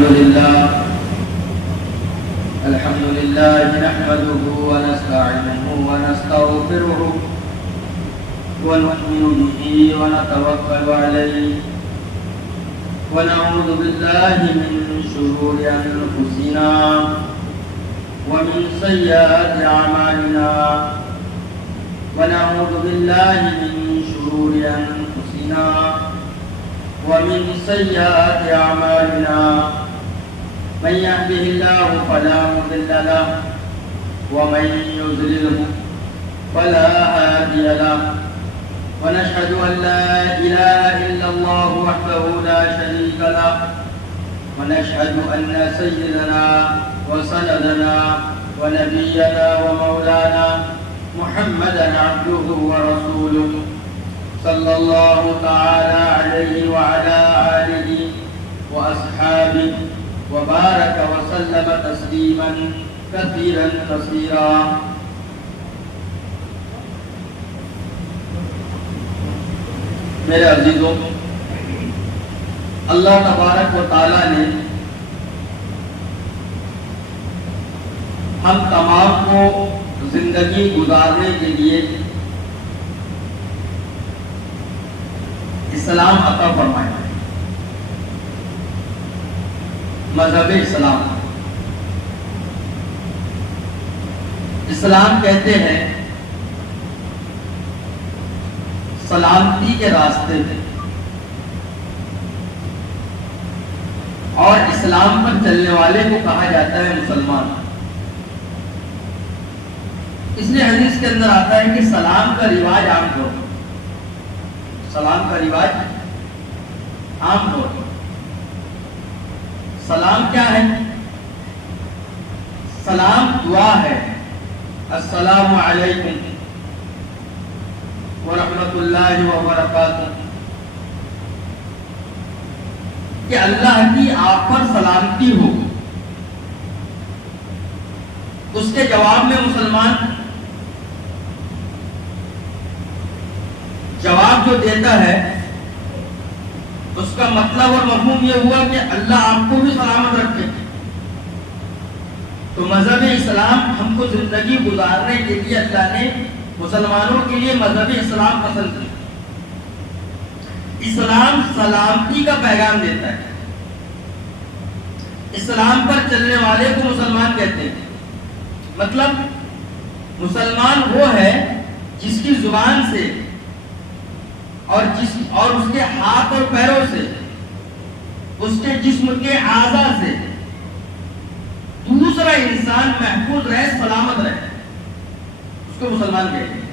الحمد لله نحمده ونستعينه ونستغفره ونؤمن به ونتوكل عليه ونعوذ بالله من شرور أنفسنا ومن سيئات أعمالنا ونعوذ بالله من شرور أنفسنا ومن سيئات أعمالنا من يهده الله فلا مضل له ومن يضلله فلا هادي له ونشهد أن لا إله إلا الله وحده لا شريك له ونشهد أن سيدنا وسندنا ونبينا ومولانا محمدا عبده ورسوله صلى الله تعالى عليه وعلى آله وأصحابه وبارك وسلم تسليما كثيرا كثيرا. میرے عزیزوں، اللہ تبارک و تعالی نے ہم تمام کو زندگی گزارنے کے لیے اسلام عطا فرمایا ہے، مذہب اسلام. اسلام کہتے ہیں سلامتی کے راستے میں، اور اسلام پر چلنے والے کو کہا جاتا ہے مسلمان. اس لیے حدیث کے اندر آتا ہے کہ سلام کا رواج عام طور پر، سلام کا رواج عام طور پر. سلام کیا ہے؟ سلام دعا ہے. السلام علیکم ورحمۃ اللہ وبرکاتہ، کہ اللہ کی آپ پر سلامتی ہو. اس کے جواب میں مسلمان جواب جو دیتا ہے اس کا مطلب اور مفہوم یہ ہوا کہ اللہ آپ کو بھی سلامت رکھے. تو مذہب اسلام ہم کو زندگی گزارنے کے لیے اللہ نے مسلمانوں کے لیے مذہب اسلام پسند کیا. اسلام سلامتی کا پیغام دیتا ہے. اسلام پر چلنے والے کو مسلمان کہتے ہیں. مطلب مسلمان وہ ہے جس کی زبان سے اور اس کے ہاتھ اور پیروں سے، اس کے جسم کے اعضاء سے دوسرا انسان محفوظ رہے، سلامت رہے، اس کو مسلمان کہتے ہیں.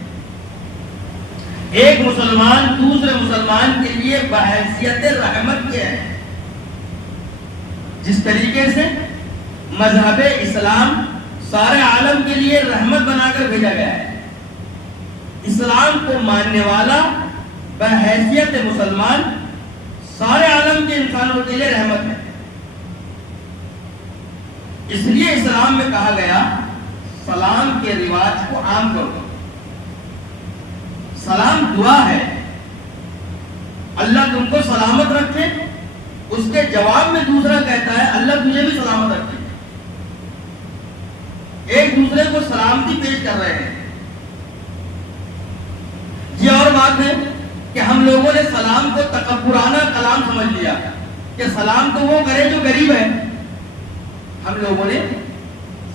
ایک مسلمان دوسرے مسلمان کے لیے بحیثیت رحمت کے ہے. جس طریقے سے مذہب اسلام سارے عالم کے لیے رحمت بنا کر بھیجا گیا ہے، اسلام کو ماننے والا بحیثیت مسلمان سارے عالم کے انسانوں کے لیے رحمت ہے. اس لیے اسلام میں کہا گیا سلام کے رواج کو عام کرو. سلام دعا ہے، اللہ تم کو سلامت رکھے. اس کے جواب میں دوسرا کہتا ہے اللہ تجھے بھی سلامت رکھے. ایک دوسرے کو سلامتی پیش کر رہے ہیں. یہ اور بات ہے کہ ہم لوگوں نے سلام کو تکبرانہ کلام سمجھ لیا کہ سلام تو وہ کرے جو غریب ہے. ہم لوگوں نے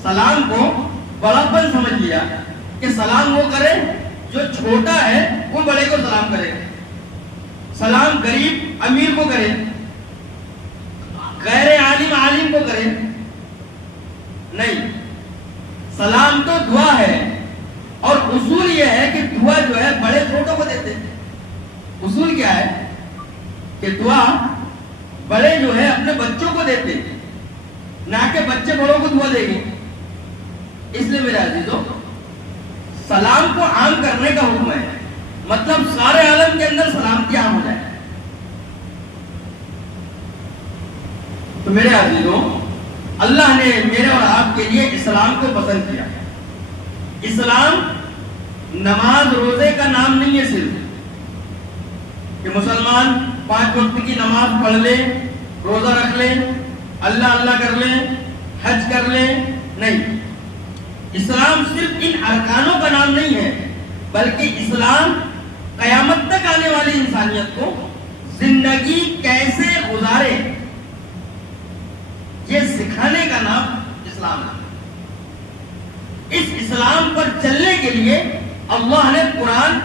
سلام کو بڑا پن سمجھ لیا کہ سلام وہ کرے جو چھوٹا ہے وہ بڑے کو سلام کرے. سلام غریب امیر کو کرے، غیر عالم عالم کو کرے. نہیں، سلام تو دعا ہے. اور اصول یہ ہے کہ دعا جو ہے بڑے چھوٹوں کو دیتے ہیں. اصول کیا ہے کہ دعا بڑے جو ہے اپنے بچوں کو دیتے ہیں، نہ کہ بچے بڑوں کو دعا دیں گے. اس لیے میرے عزیزوں سلام کو عام کرنے کا حکم ہے. مطلب سارے عالم کے اندر سلامتی عام ہو جائے. تو میرے عزیزوں اللہ نے میرے اور آپ کے لیے اسلام کو پسند کیا. اسلام نماز روزے کا نام نہیں ہے صرف کہ مسلمان 5 وقت کی نماز پڑھ لے، روزہ رکھ لے اللہ اللہ کر لیں، حج کر لیں، نہیں. اسلام صرف ان ارکانوں کا نام نہیں ہے، بلکہ اسلام قیامت تک آنے والی انسانیت کو زندگی کیسے گزارے یہ سکھانے کا نام اسلام ہے. اس اسلام پر چلنے کے لیے اللہ نے قرآن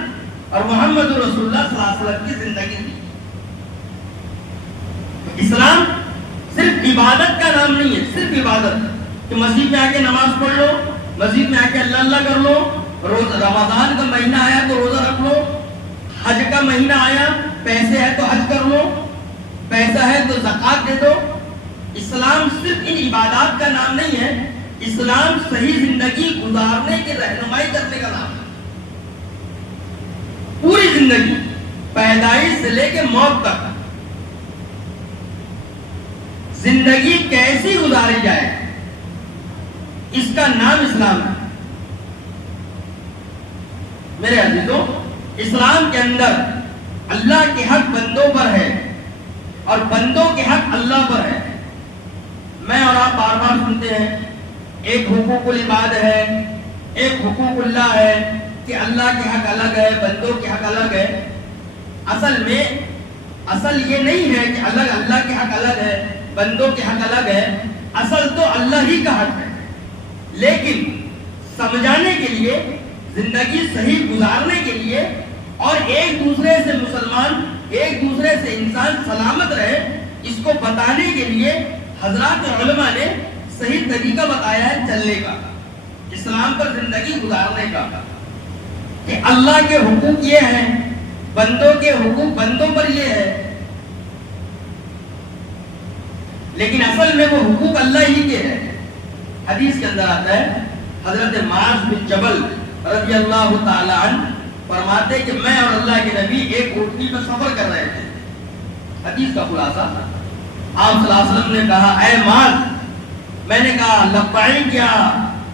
اور محمد رسول اللہ صلی اللہ علیہ وسلم کی زندگی دی. اسلام صرف عبادت کا نام نہیں ہے، صرف عبادت کہ مسجد میں آ کے نماز پڑھ لو، مسجد میں آ کے اللہ اللہ کر لو، رمضان کا مہینہ آیا تو روزہ رکھ لو، حج کا مہینہ آیا پیسے ہے تو حج کر لو، پیسہ ہے تو زکات دے دو. اسلام صرف ان عبادات کا نام نہیں ہے، اسلام صحیح زندگی گزارنے کی رہنمائی کرنے کا نام ہے. پوری زندگی پیدائش سے لے کے موت تک زندگی کیسی گزاری جائے اس کا نام اسلام ہے. میرے عزیزوں، اسلام کے اندر اللہ کے حق بندوں پر ہے اور بندوں کے حق اللہ پر ہے. میں اور آپ بار بار سنتے ہیں ایک حقوق العباد ہے، ایک حقوق اللہ ہے کہ اللہ کے حق الگ ہے، بندوں کے حق الگ ہے. اصل یہ نہیں ہے کہ اللہ کے حق الگ ہے، بندوں کے حق الگ ہے. اصل تو اللہ ہی کا حق ہے، لیکن سمجھانے کے لیے، زندگی صحیح گزارنے کے لیے اور ایک دوسرے سے مسلمان، ایک دوسرے سے انسان سلامت رہے، اس کو بتانے کے لیے حضرات علماء نے صحیح طریقہ بتایا ہے چلنے کا، اسلام پر زندگی گزارنے کا. کہ اللہ کے حقوق یہ ہیں، بندوں کے حقوق بندوں پر یہ ہے، لیکن اصل میں وہ حقوق اللہ ہی کے ہیں. حدیث کے اندر آتا ہے حضرت معاذ بن جبل رضی اللہ تعالی عنہ فرماتے کہ میں اور اللہ کے نبی ایک اونٹنی پر سفر کر رہے تھے. حدیث کا خلاصہ، آپ صلی اللہ علیہ وسلم نے کہا اے معاذ، میں نے کہا لبیک یا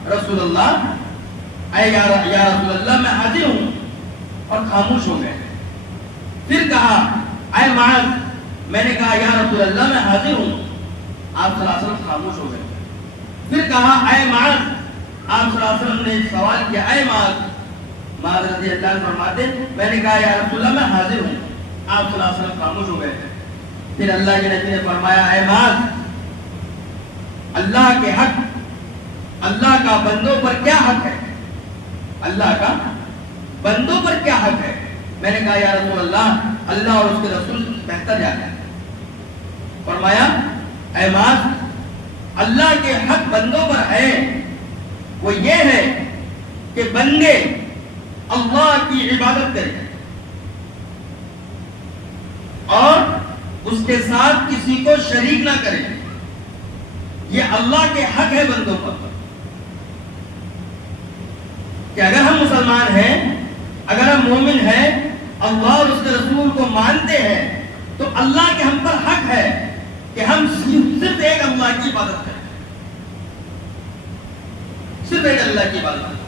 رسول اللہ، اے یا رسول اللہ میں حاضر ہوں، اور خاموش ہو گئے. پھر کہا اے معاذ، میں نے کہا یا رسول اللہ میں حاضر ہوں، آپ صلی اللہ علیہ وسلم خاموش ہو گئے. پھر کہا اے معاذ، آپ صلی اللہ علیہ وسلم نے سوال کیا اے معاذ، معاذ رضی اللہ عنہ فرماتے میں نے کہا یا رسول اللہ میں حاضر ہوں، آپ صلی اللہ علیہ وسلم خاموش ہو گئے. پھر اللہ کے نبی نے فرمایا اے معاذ، اللہ کے حق، اللہ کا بندوں پر کیا حق ہے؟ اللہ کا بندوں پر کیا حق ہے؟ میں نے کہا یا رسول اللہ، اللہ اور اس کے رسول بہتر جانتے ہیں. فرمایا اے معاذ، اللہ کے حق بندوں پر ہے، وہ یہ ہے کہ بندے اللہ کی عبادت کریں اور اس کے ساتھ کسی کو شریک نہ کریں. یہ اللہ کے حق ہے بندوں پر کہ اگر ہم مسلمان ہیں، اگر ہم مومن ہیں، اللہ اور اس کے رسول کو مانتے ہیں، تو اللہ کے ہم پر حق ہے کہ ہم صرف ایک اللہ کی عبادت کریں، صرف ایک اللہ کی عبادت کریں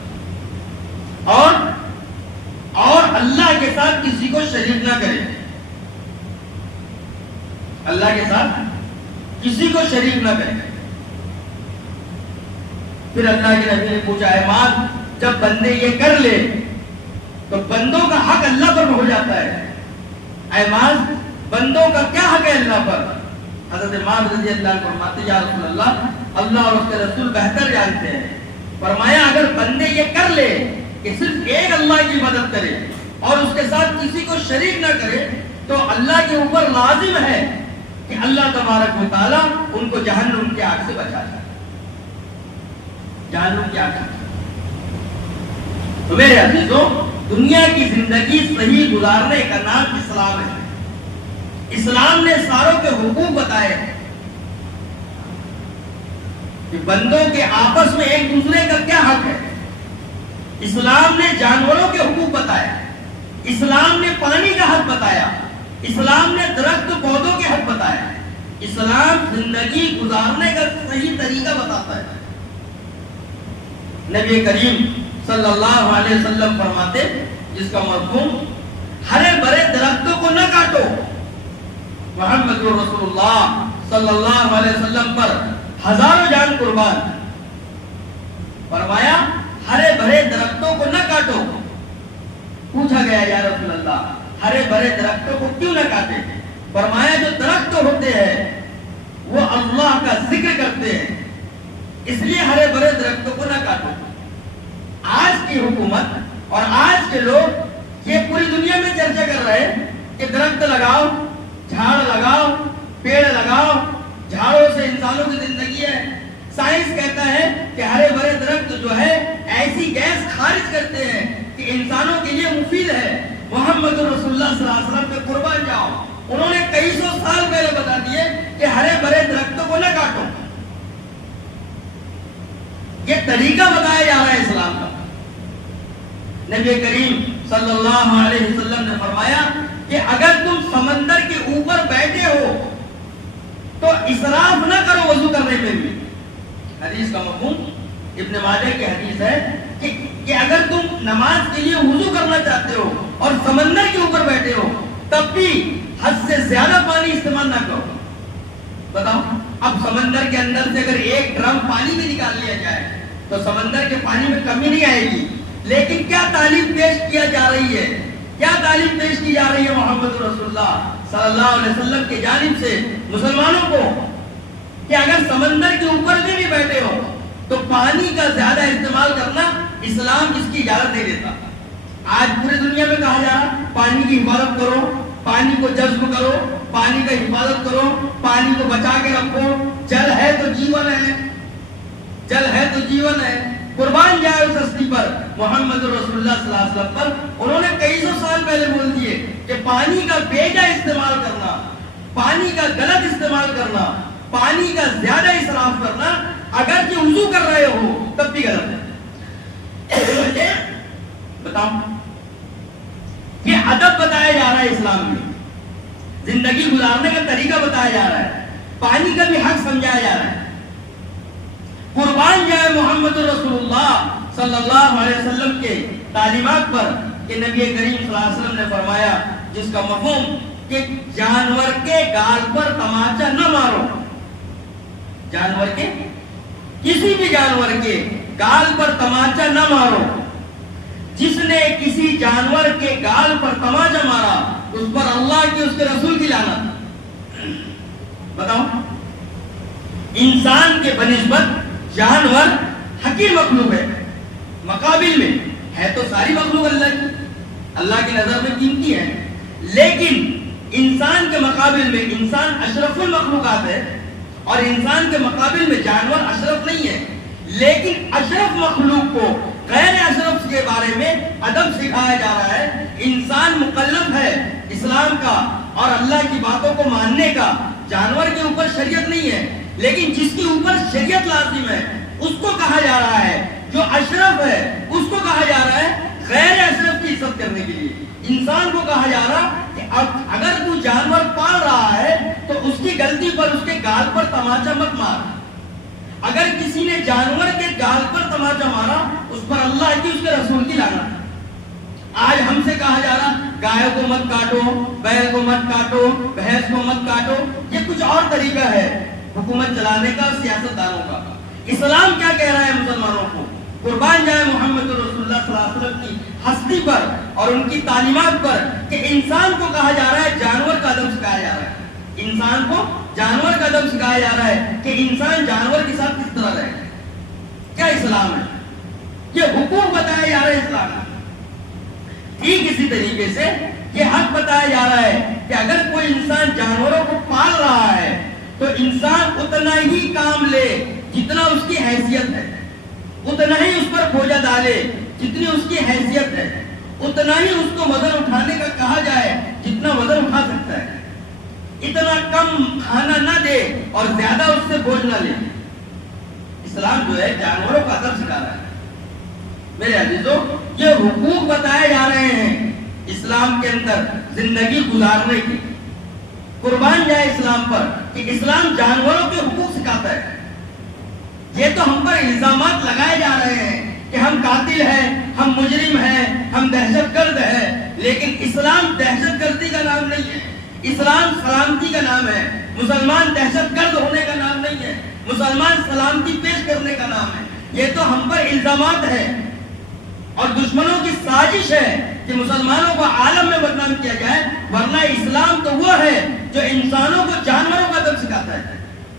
اور اللہ کے ساتھ کسی کو شریک نہ کریں. اللہ کے ساتھ کسی کو شریک نہ کریں. پھر اللہ کے نبی نے پوچھا اے معاذ، جب بندے یہ کر لے تو بندوں کا حق اللہ پر ہو جاتا ہے. اے معاذ، بندوں کا کیا حق ہے اللہ پر؟ حضرت معاذ رضی اللہ عنہ فرماتے یا رسول اللہ، اللہ اور اس کے رسول بہتر جانتے ہیں. فرمایا اگر بندے یہ کر لے کہ صرف ایک اللہ کی مدد کرے اور اس کے ساتھ کسی کو شریک نہ کرے، تو اللہ کے اوپر لازم ہے کہ اللہ تبارک و تعالیٰ ان کو جہنم کی آگ سے بچا جائے، جہنم کی آگ سے. تو میرے عزیزوں، دنیا کی زندگی صحیح گزارنے کا نام اسلام ہے. اسلام نے ساروں کے حقوق بتائے کہ بندوں کے آپس میں ایک دوسرے کا کیا حق ہے. اسلام نے جانوروں کے حقوق بتائے، اسلام نے پانی کا حق بتایا، اسلام نے درخت پودوں کے حق بتایا. اسلام زندگی گزارنے کا صحیح طریقہ بتاتا ہے. نبی کریم صلی اللہ علیہ وسلم فرماتے جس کا مفہوم ہرے بھرے درختوں کو نہ کاٹو. محمد رسول اللہ صلی اللہ علیہ وسلم پر ہزاروں جان قربان. فرمایا ہرے بھرے درختوں کو نہ کاٹو. پوچھا گیا یا رسول اللہ ہرے بھرے درختوں کو کیوں نہ کاٹے؟ فرمایا جو درخت ہوتے ہیں وہ اللہ کا ذکر کرتے ہیں، اس لیے ہرے بھرے درختوں کو نہ کاٹو. آج کی حکومت اور آج کے لوگ یہ پوری دنیا میں چرچا کر رہے ہیں کہ درخت لگاؤ، جھاڑ لگاؤ، پیڑ لگاؤ، جھاڑوں سے انسانوں کی زندگی ہے. سائنس کہتا ہے کہ ہرے بھرے درخت جو ہے ایسی گیس خارج کرتے ہیں کہ انسانوں کے لیے مفید ہے. محمد رسول اللہ صلی اللہ علیہ وسلم پہ قربان جاؤ. انہوں نے کئی سو سال پہلے بتا دیے کہ ہرے بھرے درختوں کو نہ کاٹو. یہ طریقہ بتایا جا رہا ہے اسلام کا. نبی کریم صلی اللہ علیہ وسلم نے فرمایا کہ اگر تم سمندر کے اوپر بیٹھے ہو تو اسراف نہ کرو وضو کرنے میں بھی. حدیث کا مفہوم ابن ماجہ کی حدیث ہے کہ اگر تم نماز کے لیے وضو کرنا چاہتے ہو اور سمندر کے اوپر بیٹھے ہو تب بھی حد سے زیادہ پانی استعمال نہ کرو. بتاؤ اب سمندر کے اندر سے اگر ایک ڈرم پانی بھی نکال لیا جائے تو سمندر کے پانی میں کمی نہیں آئے گی. لیکن کیا تعلیم پیش کیا جا رہی ہے؟ کیا تعلیم پیش کی جا رہی ہے محمد رسول اللہ صلی اللہ علیہ وسلم کی جانب سے مسلمانوں کو کہ اگر سمندر کے اوپر میں بھی بیٹھے ہو تو پانی کا زیادہ استعمال کرنا اسلام اس کی اجازت نہیں دیتا. آج پوری دنیا میں کہا جا رہا پانی کی حفاظت کرو، پانی کو جذب کرو، پانی کا حفاظت کرو، پانی کو بچا کے رکھو. جل ہے تو جیون ہے، جل ہے تو جیون ہے. قربان جائے اس ہستی پر محمد رسول اللہ صلی اللہ علیہ وسلم پر. انہوں نے کئی سو سال پہلے بول دیے کہ پانی کا بیجا استعمال کرنا، پانی کا غلط استعمال کرنا، پانی کا زیادہ اسراف کرنا اگر جو وضو کر رہے ہو تب بھی غلط ہے. بتاؤ یہ ادب بتایا جا رہا ہے اسلام میں، زندگی گزارنے کا طریقہ بتایا جا رہا ہے، پانی کا بھی حق سمجھایا جا رہا ہے. قربان جائے محمد رسول اللہ صلی اللہ علیہ وسلم کے تعلیمات پر کہ نبی کریم صلی اللہ علیہ وسلم نے فرمایا جس کا مفہوم کہ جانور کے گال پر تماچا نہ مارو. جانور کے کسی بھی جانور کے گال پر تماچا نہ مارو. جس نے کسی جانور کے گال پر تماچا مارا اس پر اللہ کی اس کے رسول کی لعنت. بتاؤ انسان کے بنسبت جانور حقیر مخلوق ہے، مقابل میں ہے تو ساری مخلوق اللہ کی نظر میں قیمتی ہے، لیکن انسان کے مقابل میں انسان اشرف المخلوقات ہے اور انسان کے مقابل میں جانور اشرف نہیں ہے. لیکن اشرف مخلوق کو غیر اشرف کے بارے میں ادب سکھایا جا رہا ہے. انسان مکلف ہے اسلام کا اور اللہ کی باتوں کو ماننے کا. جانور کے اوپر شریعت نہیں ہے، لیکن جس کے اوپر شریعت لازم ہے اس کو کہا جا رہا ہے، جو اشرف ہے اس کو کہا جا رہا ہے غیر اشرف کی عزت کرنے کے لیے. انسان کو کہا جا رہا کہ اگر تو جانور پال رہا ہے تو اس کی غلطی پر اس کے گال پر تماچا مت مار. اگر کسی نے جانور کے گال پر تماچا مارا اس پر اللہ کی اس کے رسول کی لعنت. آج ہم سے کہا جا رہا گائے کو مت کاٹو، بیل کو مت کاٹو، بھینس کو مت کاٹو. یہ کچھ اور طریقہ ہے حکومت چلانے کا، سیاست دانوں کا. اسلام کیا کہہ رہا ہے مسلمانوں کو؟ قربان جائے محمد رسول اللہ صلی اللہ علیہ وسلم کی ہستی پر اور ان کی تعلیمات پر کہ انسان کو کہا جا رہا ہے جانور کا ادب سکھایا جا رہا ہے. انسان کو جانور کا ادب سکھایا جا رہا ہے کہ انسان جانور کے ساتھ کس طرح رہے. کیا اسلام ہے؟ یہ حقوق بتایا جا رہا ہے اسلام میں. ٹھیک اسی طریقے سے یہ حق بتایا جا رہا ہے کہ اگر کوئی انسان جانوروں کو پال رہا ہے تو انسان اتنا ہی کام لے جتنا اس کی حیثیت ہے، اتنا ہی اس پر بوجھا ڈالے جتنی اس کی حیثیت ہے، اتنا ہی اس کو وزن اٹھانے کا کہا جائے جتنا وزن اٹھا سکتا ہے. اتنا کم کھانا نہ دے اور زیادہ اس سے بوجھ نہ لے. اسلام جو ہے جانوروں کا ادب سکھا رہا ہے. میرے عزیزوں یہ حقوق بتائے جا رہے ہیں اسلام کے اندر زندگی گزارنے کی. قربان جائے اسلام پر کہ اسلام جانوروں کے حقوق سکھاتا ہے. یہ تو ہم پر الزامات لگائے جا رہے ہیں کہ ہم قاتل ہیں، ہم مجرم ہیں، ہم دہشت گرد ہیں، لیکن اسلام دہشت گردی کا نام نہیں ہے. اسلام سلامتی کا نام ہے، مسلمان دہشت گرد ہونے کا نام نہیں ہے، مسلمان سلامتی پیش کرنے کا نام ہے۔ یہ تو ہم پر الزامات ہیں اور دشمنوں کی سازش ہے کہ مسلمانوں کو عالم میں بدنام کیا جائے، ورنہ اسلام تو وہ ہے جو انسانوں کو جانوروں کا ادب سکھاتا ہے،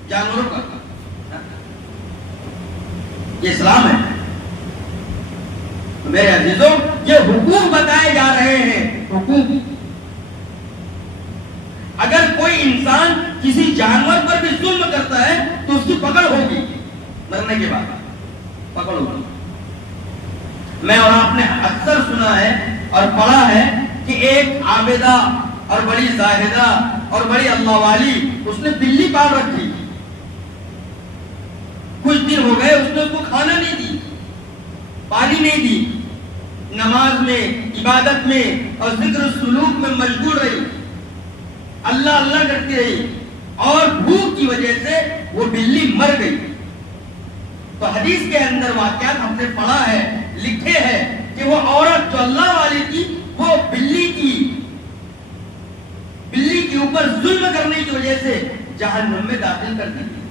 جانوروں کا۔ یہ اسلام ہے۔ میرے عزیزوں، یہ حقوق بتائے جا رہے ہیں، حقوق۔ اگر کوئی انسان کسی جانور پر بھی ظلم کرتا ہے تو اس کی پکڑ ہوگی، مرنے کے بعد پکڑ ہوگی۔ میں اور آپ نے اکثر سنا ہے اور پڑھا ہے کہ ایک عابدہ اور بڑی زاہدہ اور بڑی اللہ والی، اس نے بلی پال رکھی، کچھ دن ہو گئے اس نے اس کو کھانا نہیں دی، پانی نہیں دی، نماز میں، عبادت میں اور ذکر سلوک میں مشغول رہی، اللہ اللہ کرتی رہی، اور بھوک کی وجہ سے وہ بلی مر گئی۔ تو حدیث کے اندر واقعات ہم نے پڑھا ہے، لکھے ہیں کہ وہ عورت جو اللہ والی تھی، وہ بلی کے اوپر ظلم کرنے کی وجہ سے جہنم میں داخل کر دی تھی۔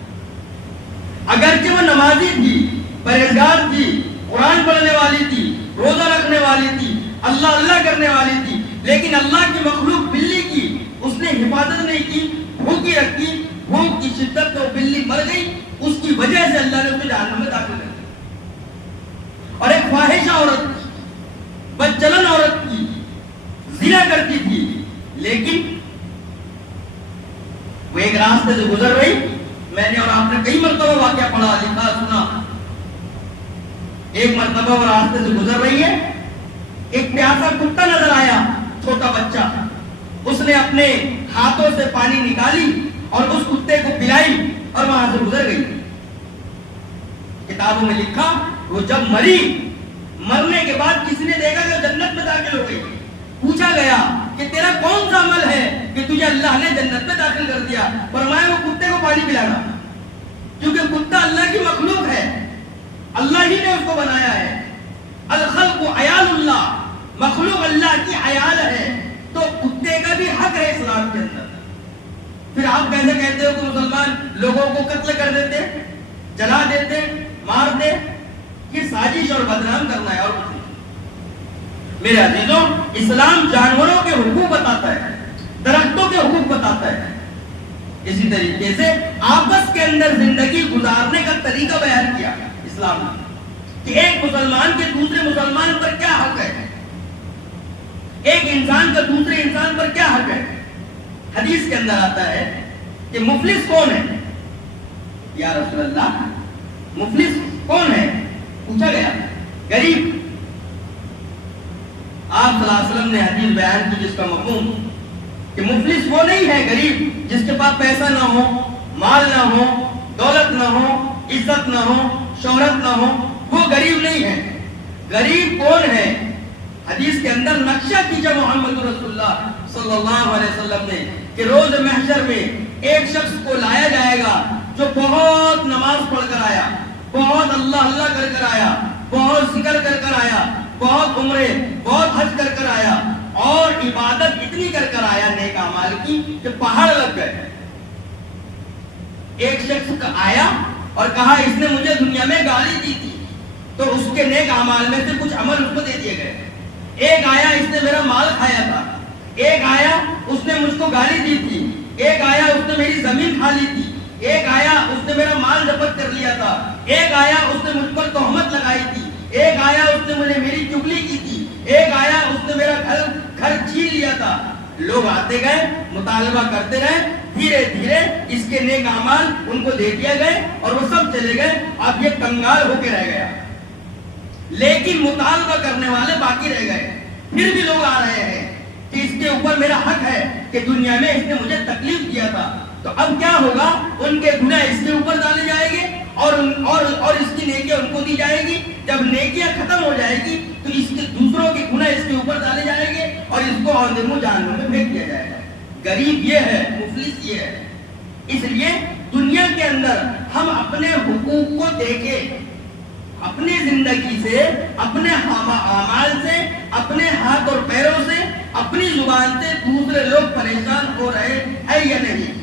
اگرچہ وہ نمازی تھی، پرہیزگار تھی، قرآن پڑھنے والی تھی، روزہ رکھنے والی تھی، اللہ اللہ کرنے والی تھی، لیکن اللہ کی مخلوق بلی کی اس نے حفاظت نہیں کی، بھوکی رکھی، بھوک کی شدت میں وہ بلی مر گئی، اس کی وجہ سے اللہ نے اسے جہنم میں داخل کر دیا۔ اور ایک فاحشہ عورت تھی، بدچلن عورت تھی، زنا کرتی تھی، لیکن وہ ایک راستے سے گزر رہی، میں نے اور آپ نے کئی مرتبہ واقعہ پڑھا، لکھا، سنا، ایک مرتبہ وہ راستے سے گزر رہی ہے، ایک پیاسا کتا نظر آیا، چھوٹا بچہ، اس نے اپنے ہاتھوں سے پانی نکالی اور اس کتے کو پلائی اور وہاں سے گزر گئی۔ کتابوں میں لکھا وہ جب مری، مرنے کے بعد کسی نے دیکھا کہ جنت میں داخل ہو گئی، پوچھا گیا کہ تیرا کون سا عمل ہے کہ تجھے اللہ نے جنت میں داخل کر دیا؟ فرمایا وہ کتے کو پانی پلانا، کیونکہ کتا اللہ کی مخلوق ہے، اللہ ہی نے اس کو بنایا ہے، الخلق عیال اللہ، مخلوق اللہ کی عیال ہے، تو کتے کا بھی حق ہے اسلام کے اندر۔ پھر آپ کیسے کہتے ہو کہ مسلمان لوگوں کو قتل کر دیتے، جلا دیتے، مار دے؟ یہ سازش اور بدنام کرنا ہے اور کچھ نہیں۔ میرے عزیزوں، اسلام جانوروں کے حقوق بتاتا ہے، درختوں کے حقوق بتاتا ہے، اسی طریقے سے آپس کے اندر زندگی گزارنے کا طریقہ بیان کیا اسلام نے، کہ ایک مسلمان کے دوسرے مسلمان پر کیا حق ہے، ایک انسان کا دوسرے انسان پر کیا حق ہے۔ حدیث کے اندر آتا ہے کہ مفلس کون ہے؟ یا رسول اللہ، مفلس کون ہے؟ پوچھا گیا، غریب۔ آپ صلی اللہ علیہ وسلم نے حدیث بیان کی جس کا مفہوم کہ مفلس وہ نہیں ہے غریب جس کے پاس پیسہ نہ ہو، مال نہ ہو، دولت نہ ہو، عزت نہ ہو، شہرت نہ ہو، وہ غریب نہیں ہے۔ غریب کون ہے؟ حدیث کے اندر نقشہ کھینچا محمد رسول اللہ صلی اللہ علیہ وسلم نے کہ روز محشر میں ایک شخص کو لایا جائے گا جو بہت نماز پڑھ کر آیا، بہت اللہ اللہ کر کر آیا، بہت ذکر کر کر آیا، بہت عمرے، بہت حج کر کر آیا، اور عبادت اتنی کر کر آیا نیک اعمال کی کہ پہاڑ لگ گئے۔ ایک شخص آیا اور کہا اس نے مجھے دنیا میں گالی دی تھی، تو اس کے نیک اعمال میں سے کچھ عمل اس کو دے دیے گئے۔ ایک آیا اس نے میرا مال کھایا تھا، ایک آیا اس نے مجھ کو گالی دی تھی، ایک آیا اس نے میری زمین کھا لی تھی، ایک آیا اس نے میرا مال ضبط کر لیا تھا، ایک آیا اس نے مجھ پر تہمت لگائی تھی، ایک آیا اس نے مجھے میری چگلی کی تھی، ایک آیا اس نے میرا گھر چھین لیا تھا۔ لوگ آتے گئے، مطالبہ کرتے رہے، دھیرے دھیرے اس کے نیک اعمال ان کو دے دیے گئے اور وہ سب چلے گئے۔ اب یہ کنگال ہو کے رہ گیا، لیکن مطالبہ کرنے والے باقی رہ گئے۔ پھر بھی لوگ آ رہے ہیں کہ اس کے اوپر میرا حق ہے کہ دنیا میں اس نے مجھے تکلیف دیا تھا۔ تو اب کیا ہوگا؟ ان کے گناہ اس کے اوپر ڈالے جائیں گے اور اس کی نیکیاں ان کو دی جائے گی۔ جب نیکیاں ختم ہو جائے گی تو اس کے دوسروں کے گناہ اس کے اوپر ڈالے جائیں گے اور اس کو آندمو جہنم میں پھینک دیا جائے گا۔ غریب یہ ہے، مفلس یہ ہے۔ اس لیے دنیا کے اندر ہم اپنے حقوق کو دیکھیں، اپنی زندگی سے، اپنے اعمال سے، اپنے ہاتھ اور پیروں سے، اپنی زبان زبان سے دوسرے لوگ پریشان ہو رہے ہیں یا نہیں؟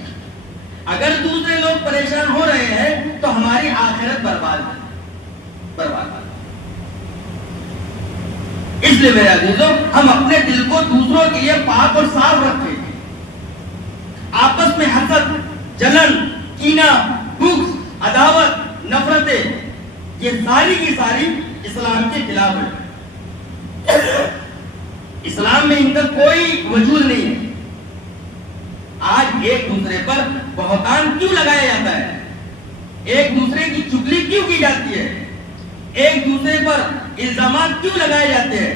اگر دوسرے لوگ پریشان ہو رہے ہیں تو ہماری آخرت برباد ہے، برباد ہے۔ اس لیے میرے عزیزوں، ہم اپنے دل کو دوسروں کے لیے پاک اور صاف رکھیں۔ آپس میں حسد، جلن، کینہ، بغض، عداوت، نفرتیں، یہ ساری کی ساری اسلام کے خلاف ہے۔ اسلام میں ان کا کوئی وجود نہیں ہے۔ آج ایک دوسرے پر بہتان کیوں لگایا جاتا ہے؟ ایک دوسرے کی چغلی کیوں کی جاتی ہے؟ ایک دوسرے پر الزامات کیوں لگائے جاتے ہیں؟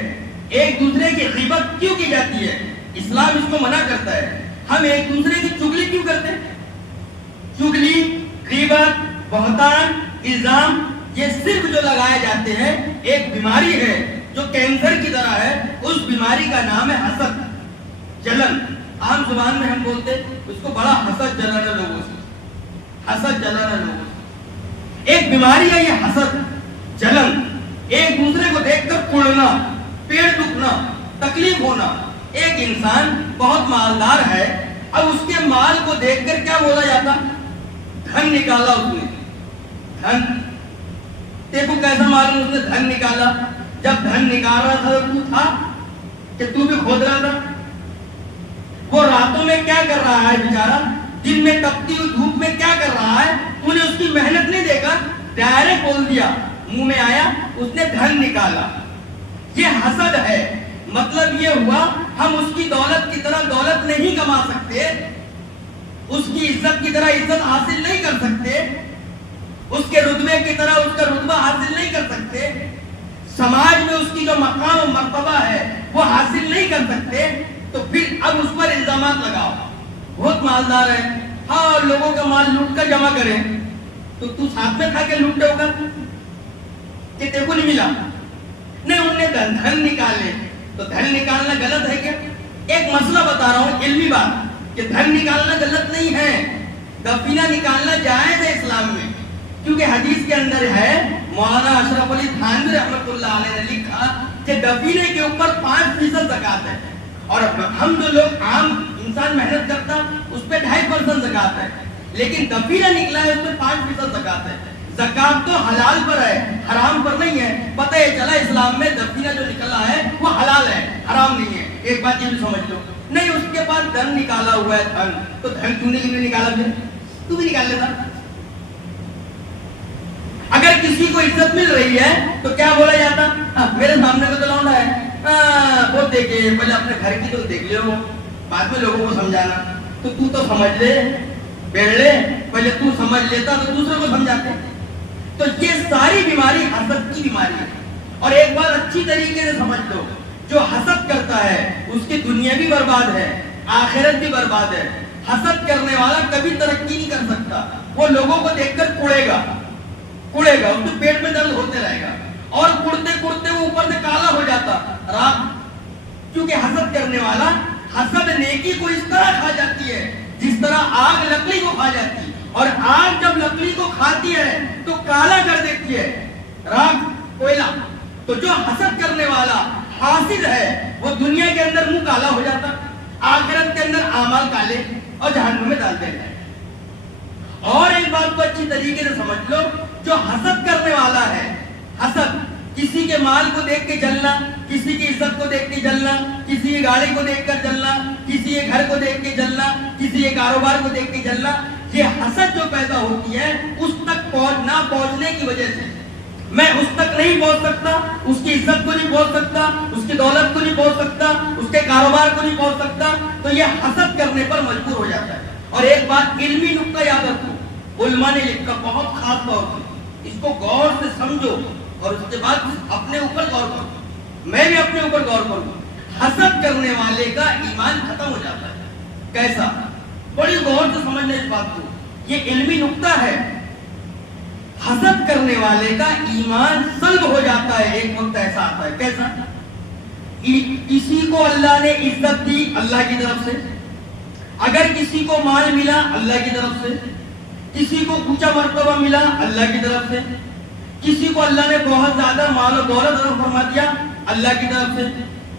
ایک دوسرے کی غیبت کیوں کی جاتی ہے؟ اسلام اس کو منع کرتا ہے۔ ہم ایک دوسرے کی چغلی کیوں کرتے ہیں؟ چغلی، غیبت، بہتان، الزام، یہ صرف جو لگائے جاتے ہیں ایک بیماری ہے جو کینسر کی طرح ہے۔ اس بیماری کا نام ہے حسد، جلن۔ عام زبان میں ہم بولتے اس کو بڑا حسد جلانا لوگوں سے، حسد جلانا لوگوں سے۔ ایک بیماری ہے یہ حسد، جلن، ایک دوسرے کو دیکھ کر کڑنا، پیڑ دکھنا، تکلیف ہونا۔ ایک انسان بہت مالدار ہے، اب اس کے مال کو دیکھ کر کیا بولا جاتا؟ دھن نکالا اس نے، دھن۔ دیکھو کیسا معلوم اس نے دھن نکالا؟ جب دھن نکال رہا تھا تو تھا کہ تو بھی کھود رہا تھا؟ وہ راتوں میں کیا کر رہا ہے بیچارہ؟ دن میں تپتی ہوئی دھوپ میں کیا کر رہا ہے؟ تو نے اس کی محنت نہیں دیکھا، ڈائریکٹ بول دیا، منہ میں آیا، اس نے دھن نکالا۔ یہ حسد ہے۔ مطلب یہ ہوا ہم اس کی دولت کی طرح دولت نہیں کما سکتے، اس کی عزت کی طرح عزت حاصل نہیں کر سکتے، اس کے رتبے کی طرح اس کا رتبہ حاصل نہیں کر سکتے، سماج میں اس کی جو مقام و مرتبہ ہے وہ حاصل نہیں کر سکتے، تو پھر اب اس پر الزامات لگاؤ۔ بہت مالدار ہے، ہاں لوگوں کا مال لوٹ کر جمع کرے، تو تو ساتھ میں کھا کے لوٹے ہوگا کہ تیرے کو نہیں ملا؟ نہیں، انہوں نے دھن نکالے، تو دھن نکالنا غلط ہے کیا؟ ایک مسئلہ بتا رہا ہوں، علمی بات، کہ دھن نکالنا غلط نہیں ہے، دفینہ نکالنا جائز ہے اسلام میں، کیونکہ حدیث کے اندر ہے، مولانا اشرف علی تھانوی رحمۃ اللہ علیہ نے لکھا کہ دفینے کے اوپر 5% زکات ہے، اور ہم جو لوگ عام انسان محنت کرتا اس پہ 2.5% زکات ہے، لیکن دفینہ نکلا ہے اس پہ 5% زکات ہے۔ زکات تو حلال پر ہے، حرام پر نہیں ہے۔ پتہ یہ چلا اسلام میں دفینہ جو نکلا ہے وہ حلال ہے، حرام نہیں ہے۔ ایک بات یہ بھی سمجھ لو، نہیں اس کے بعد دھن نکالا ہوا ہے، دھن تو دھن کیوں نہیں نکالا؟ پھر تو بھی نکال لیتا۔ اگر کسی کو عزت مل رہی ہے تو کیا بولا جاتا؟ میرے سامنے کو تو لونڈا ہے، وہ دیکھے، پہلے اپنے گھر کی تو دیکھ لو، بعد میں لوگوں کو سمجھانا۔ تو سمجھ لے، بیڑ لے، پہلے تو سمجھ لیتا تو دوسرے کو سمجھاتے۔ تو یہ ساری بیماری حسد کی بیماری ہے۔ اور ایک بات اچھی طریقے سے سمجھ لو، جو حسد کرتا ہے اس کی دنیا بھی برباد ہے، آخرت بھی برباد ہے۔ حسد کرنے والا کبھی ترقی نہیں کر سکتا، وہ لوگوں کو دیکھ کر کڑے گا، اس کے پیٹ میں درد ہوتے رہے گا، اور کڑتے کڑتے وہ اوپر سے کالا ہو جاتا رات، کیونکہ حسد کرنے والا، حسد نیکی کو اس طرح کھا جاتی ہے جس طرح آگ لکڑی کو کھا جاتی ہے، اور آگ جب لکڑی کو کھاتی ہے تو کالا کر دیتی ہے، راکھ، کوئلہ۔ تو جو حسد کرنے والا حاسد ہے وہ دنیا کے اندر منہ کالا ہو جاتا، آخرت کے اندر اعمال کالے اور جہنم میں ڈالتے ہیں۔ اور ایک بات کو اچھی طریقے سے سمجھ لو، جو حسد کرنے والا ہے، حسد، کسی کے مال کو دیکھ کے جلنا، کسی کی عزت کو دیکھ کے جلنا، کسی کی گاڑی کو دیکھ کر جلنا، کسی کے گھر کو دیکھ کے جلنا، کسی کے کاروبار کو دیکھ کے جلنا، یہ حسد جو پیدا ہوتی ہے اس تک نہ پہنچنے کی وجہ سے، میں اس تک نہیں پہنچ سکتا، اس کی عزت کو نہیں پہنچ سکتا، اس کی دولت کو نہیں پہنچ سکتا، اس کے کاروبار کو نہیں پہنچ سکتا، تو یہ حسد کرنے پر مجبور ہو جاتا ہے۔ اور ایک بات علمی نقطہ یاد رکھو، علماء نے لکھا بہت خاص طور سے، اس کو غور سے سمجھو اور اس کے بعد اپنے اوپر غور کرو، میں بھی اپنے اوپر غور کروں۔ حسد کرنے والے کا ایمان ختم ہو جاتا ہے۔ کیسا؟ بڑی غور سے سمجھنا اس بات کو، یہ علمی نقطہ ہے۔ حسد کرنے والے کا ایمان سلب ہو جاتا ہے، ایک وقت ایسا آتا ہے۔ کیسا؟ کسی کو اللہ نے عزت دی اللہ کی طرف سے، اگر کسی کو مال ملا اللہ کی طرف سے، کسی کو اونچا مرتبہ ملا اللہ کی طرف سے، کسی کو اللہ نے بہت زیادہ مال و دولت عطا فرما دیا اللہ کی طرف سے،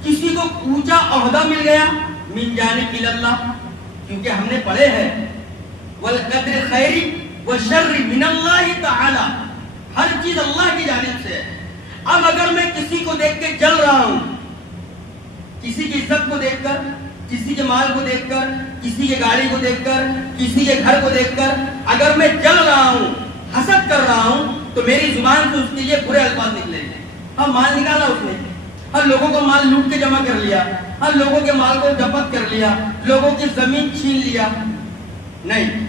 کسی کو اونچا عہدہ مل گیا من جانب اللہ، کیونکہ ہم نے پڑھے ہیں والقدر خیر والشر من اللہ تعالی، ہر چیز اللہ کی جانب سے ہے۔ اب اگر میں کسی کو دیکھ کے جل رہا ہوں، کسی کی عزت کو دیکھ کر، کسی کے مال کو دیکھ کر، کسی کے گاڑی کو دیکھ کر، کسی کے گھر کو دیکھ کر اگر میں جل رہا ہوں، حسد کر رہا ہوں، تو میری زبان سے اس کے لیے برے الفاظ نکلیں گے۔ اب مال نکالا اس نے، ہر لوگوں کو مال لوٹ کے جمع کر لیا، ہر لوگوں کے مال کو ضبط کر لیا، لوگوں کی زمین چھین لیا۔ نہیں،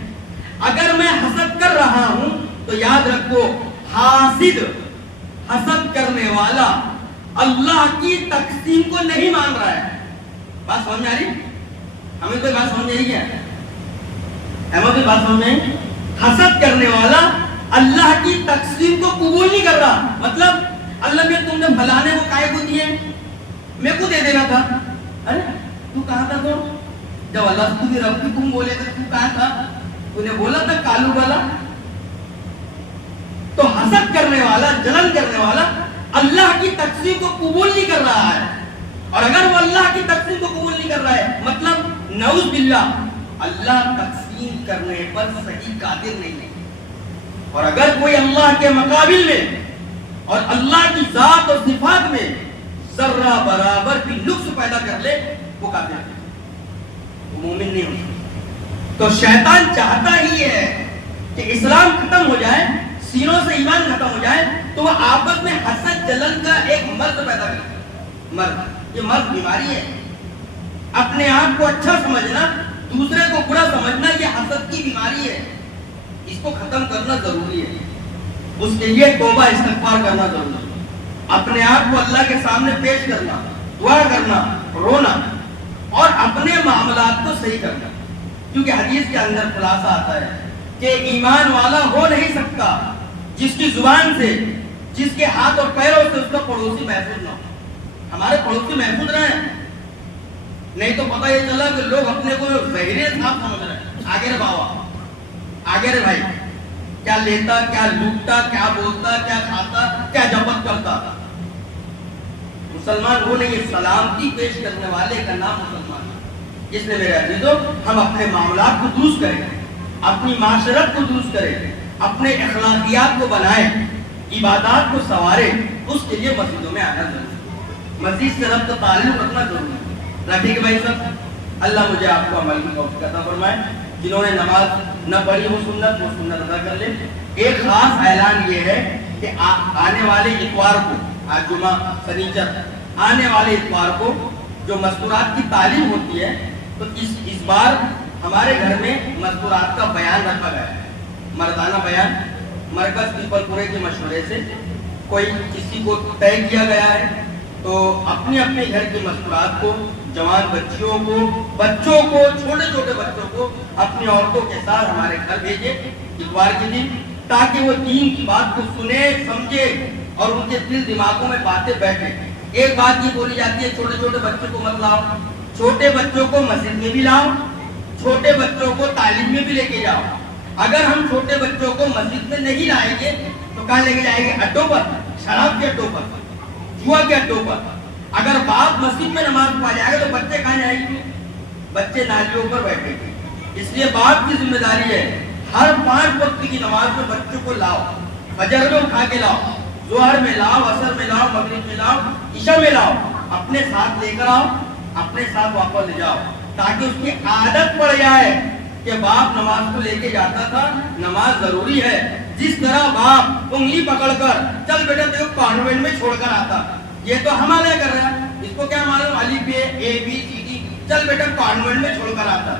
اگر میں حسد کر رہا ہوں تو یاد رکھو، حاسد، حسد کرنے والا اللہ کی تقسیم کو نہیں مان رہا ہے۔ بات سمجھ میں آ رہی؟ ہمیں کوئی بات سمجھ میں نہیں ہے؟ احمد کوئی بات سمجھ میں نہیں؟ حسد کرنے والا اللہ کی تقسیم کو قبول نہیں کر رہا۔ مطلب اللہ میں تم نے فلانے کو کائے کو دیے، میرے کو دے دینا تھا۔ ارے تو کہاں تھا؟ تو جب اللہ کی رب کی تم بولے تھے، تو کہاں تھا؟ تو نے بولا تھا کالو والا۔ تو حسد کرنے والا، جلن کرنے والا اللہ کی تقسیم کو قبول نہیں کر رہا ہے، اور اگر وہ اللہ کی تقسیم کو قبول نہیں کر رہا ہے، مطلب نعوذ باللہ اللہ تقسیم کرنے پر صحیح قادر نہیں ہے۔ اور اگر کوئی اللہ کے مقابل میں اور اللہ کی ذات اور صفات میں ذرہ برابر بھی نقص پیدا کر لے، وہ کافر ہے، وہ مومن نہیں ہوتا۔ تو شیطان چاہتا ہی ہے کہ اسلام ختم ہو جائے، سینوں سے ایمان ختم ہو جائے، تو وہ آپس میں حسد جلن کا ایک مرض پیدا کرتا ہے۔ مرض، یہ مرض بیماری ہے۔ اپنے آپ کو اچھا سمجھنا، دوسرے کو برا سمجھنا، یہ حسد کی بیماری ہے۔ اس کو ختم کرنا ضروری ہے، اس کے لیے توبہ استغفار کرنا ضروری ہے، اپنے آپ کو اللہ کے سامنے پیش کرنا، دعا کرنا، رونا، اور اپنے معاملات کو صحیح کرنا۔ کیونکہ حدیث کے اندر خلاصہ آتا ہے کہ ایمان والا ہو نہیں سکتا جس کی زبان سے، جس کے ہاتھ اور پیروں سے اس کا پڑوسی محفوظ نہ ہو۔ ہمارے پڑوسی محفوظ رہے ہیں، نہیں تو پتہ یہ چلا کہ لوگ اپنے کو ظاہری صاحب سمجھ رہے ہیں۔ آگے رے بابا، آگے رے بھائی، کیا لیتا، کیا لوٹتا، کیا بولتا، کیا کھاتا، کیا ضبط کرتا۔ مسلمان وہ نہیں ہے، سلامتی پیش کرنے والے کا نام مسلمان ہے۔ اس لیے میرے عزیزو، ہم اپنے معاملات کو درست کریں، اپنی معاشرت کو درست کریں، اپنے اخلاقیات کو بنائیں، عبادات کو سنواریں۔ اس کے لیے مسجدوں میں آنا ضروری ہے، مسجد سے رب کا تعلق رکھنا ضروری ہے۔ رکھیں گے بھائی صاحب، اللہ مجھے آپ کو عمل کی توفیق عطا فرمائے۔ جنہوں نے نماز نہ پڑھی وہ سنت ادا کر لیں۔ ایک خاص اعلان یہ ہے کہ آنے والے اتوار کو، آج جمعہ سنیچر، آنے والے اتوار کو جو مذکورات کی تعلیم ہوتی ہے، تو اس بار ہمارے گھر میں مذکورات کا بیان رکھا گیا ہے، مردانہ بیان، مرکز پیپل پورے کے مشورے سے کوئی کسی کو طے کیا گیا ہے۔ تو اپنے اپنے گھر کے مذکورات کو، جوان بچیوں کو، بچوں کو، چھوٹے چھوٹے بچوں کو اپنی عورتوں کے ساتھ ہمارے گھر بھیجے اتوار کے دن، تاکہ وہ دین کی بات کو سنے، سمجھے، اور ان کے دل دماغوں میں باتیں بیٹھیں۔ ایک بات یہ بولی جاتی ہے، چھوٹے چھوٹے بچوں کو مت لاؤ، چھوٹے بچوں کو مسجد میں بھی لاؤ، چھوٹے بچوں کو تعلیم میں بھی لے کے جاؤ۔ اگر ہم چھوٹے بچوں کو مسجد میں نہیں لائیں گے تو کہاں لے کے جائیں گے؟ اڈوں پر، شراب کے اڈوں پر، جوا کے اڈوں پر۔ اگر باپ مسجد میں نماز پڑھا جائے گا تو بچے کہاں جائیں گے؟ بچے نالیوں پر بیٹھیں گے۔ اس لیے باپ کی ذمہ داری ہے، ہر 5 وقت کی نماز میں بچوں کو لاؤ، فجر میں اٹھا کے لاؤ، ظہر میں لاؤ، عصر میں لاؤ، مغرب میں لاؤ، عشاء میں لاؤ، اپنے ساتھ لے کر آؤ، اپنے ساتھ واپس لے جاؤ، تاکہ اس کی عادت پڑ جائے کہ باپ نماز کو لے کے جاتا تھا، نماز ضروری ہے۔ جس طرح باپ انگلی پکڑ کر چل بیٹا دیکھو کانوینٹ میں چھوڑ کر آتا، یہ تو ہمارے کر رہا ہے، اس کو کیا معلوم الف ب اے بی سی ڈی، چل بیٹا کانوینٹ میں چھوڑ کر آتا،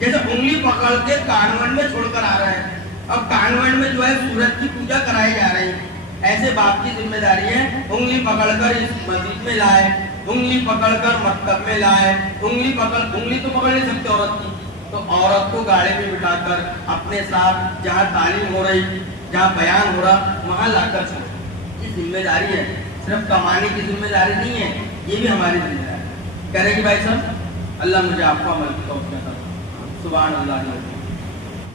جیسے انگلی پکڑ کے کانوینٹ میں چھوڑ کر آ رہا ہے۔ اب کانوینٹ میں جو ہے سورج کی پوجا کرائی جا رہی ہے، ایسے باپ کی ذمہ داری ہے انگلی پکڑ کر اس مسجد میں لائے، انگلی پکڑ کر مکتب میں لائے، انگلی تو پکڑ نہیں سکتے عورت کی، تو عورت کو گاڑی میں بٹھا کر اپنے ساتھ جہاں تعلیم ہو رہی، جہاں بیان ہو رہا، وہاں لا کر چھوڑو۔ یہ ذمہ داری ہے، صرف کمانے کی ذمہ داری نہیں ہے، یہ بھی ہماری ذمہ داری ہے۔ کہہ رہے کہ بھائی صاحب اللہ مجھے آپ کو عمل کی توفیق عطا فرمائے۔ سبحان اللہ۔